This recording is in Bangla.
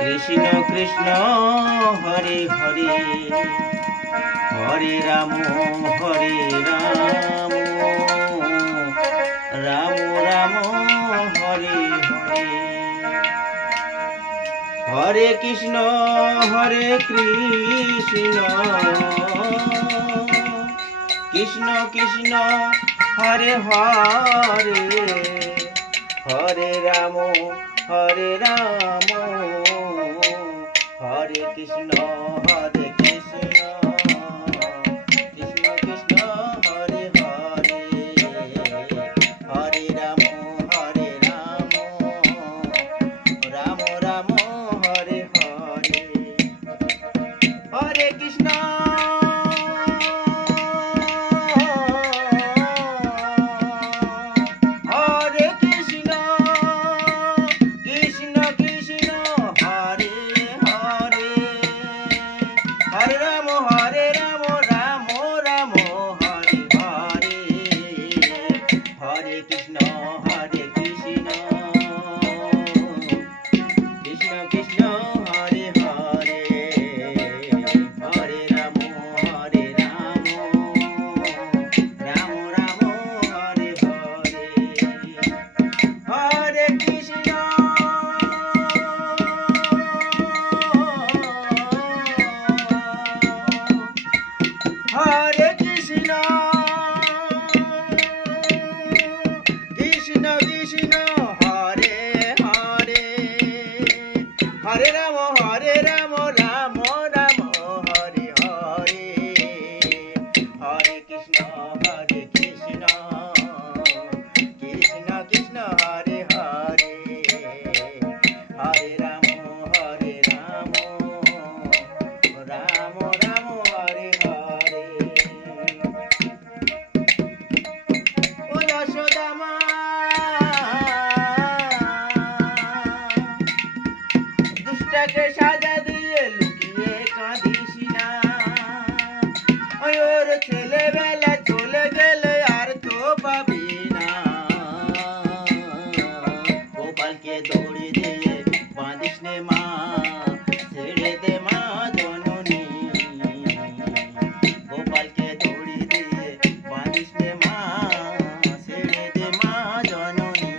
কৃষ্ণ কৃষ্ণ হরে হরে, হরে রাম হরে রাম, রাম রাম হরে হরে। হরে কৃষ্ণ হরে কৃষ্ণ, কৃষ্ণ কৃষ্ণ হরে হরে, হরে রাম হরে রাম, হরে কৃষ্ণ হরে কৃষ্ণ, কৃষ্ণ কৃষ্ণ হরে হরে, হরে রাম হরে রাম, রাম রাম হরে হরে। হরে কৃষ্ণ হরে রাম হরে রাম, রাম রাম হরে হরে, হরে কৃষ্ণ হরে কৃষ্ণ, কৃষ্ণ কৃষ্ণ হরে হরে, হরে রাম হরে রাম, রাম রাম হরে হরে। হরে কৃষ্ণ হরে কৃষ্ণ, কৃষ্ণ কৃষ্ণ হরে হরে, হরে রাম হরে রাম, রাম রাম হরে হরে, হরে কৃষ্ণ হরে কৃষ্ণ, কৃষ্ণ কৃষ্ণ হরে হরে, হরে রাম হরে রাম, রাম রাম হরে হরে। ও যশোদা মা, দুষ্টাকে সাজা দিয়ে লুকিয়ে কাঁদিস না, ওর ছেলেবেলা চলে গেলে আর তো পাবি না। গোপালকে দৌড়ি দিয়ে বাঁধিস নে মা, ছেড়ে দে মা জননী, গোপালকে দৌড়ি দিয়ে বাঁধিস নে মা, ছেড়ে দে মা জননী।